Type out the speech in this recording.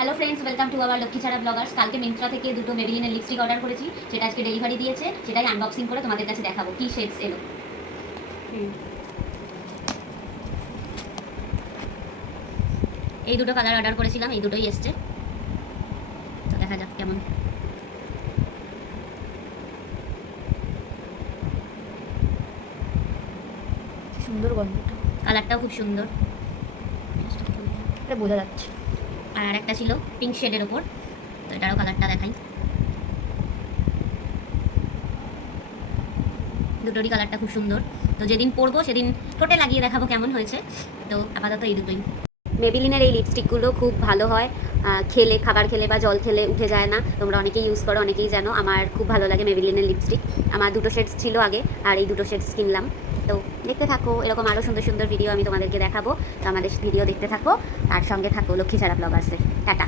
Hello friends, welcome to our Lakshmi ছাড়া Bloggers. কালকে মিন্ত্রা থেকে দুটো মেবিলিনের লিপস্টিক অর্ডার করেছি, সেটা আজকে ডেলিভারি দিয়েছে। সেটাই আনবক্সিং করে তোমাদের কাছে দেখাবো কি শেডস এলো। এই দুটো কালার অর্ডার করেছিলাম, এই দুটোই এসছে। তো দেখা যাক কেমন। সুন্দর গন্ধটা, কালারটাও খুব সুন্দর, এটা বোঝা যাচ্ছে। আর একটা ছিল পিঙ্ক শেডের ওপর, তো এটারও কালারটা দেখাই। দুটোরই কালারটা খুব সুন্দর। তো যেদিন পরবো সেদিন ঠোঁটে লাগিয়ে দেখাবো কেমন হয়েছে। তো আপাতত এই দুটোই। মেবিলিনের এই লিপস্টিকগুলো খুব ভালো হয়, খেলে, খাবার খেলে বা জল খেলে উঠে যায় না। তোমরা অনেকেই ইউজ করো, অনেকেই জানো। আমার খুব ভালো লাগে মেবিলিনের লিপস্টিক। আমার দুটো শেডস ছিল আগে, আর এই দুটো শেডস কিনলাম। তো দেখতে থাকো, এরকম আরও সুন্দর সুন্দর ভিডিও আমি তোমাদেরকে দেখাবো। তো আমাদের ভিডিও দেখতে থাকো, আর সঙ্গে থাকো লক্ষ্মী ছাড়া ব্লগার্সে। টাটা।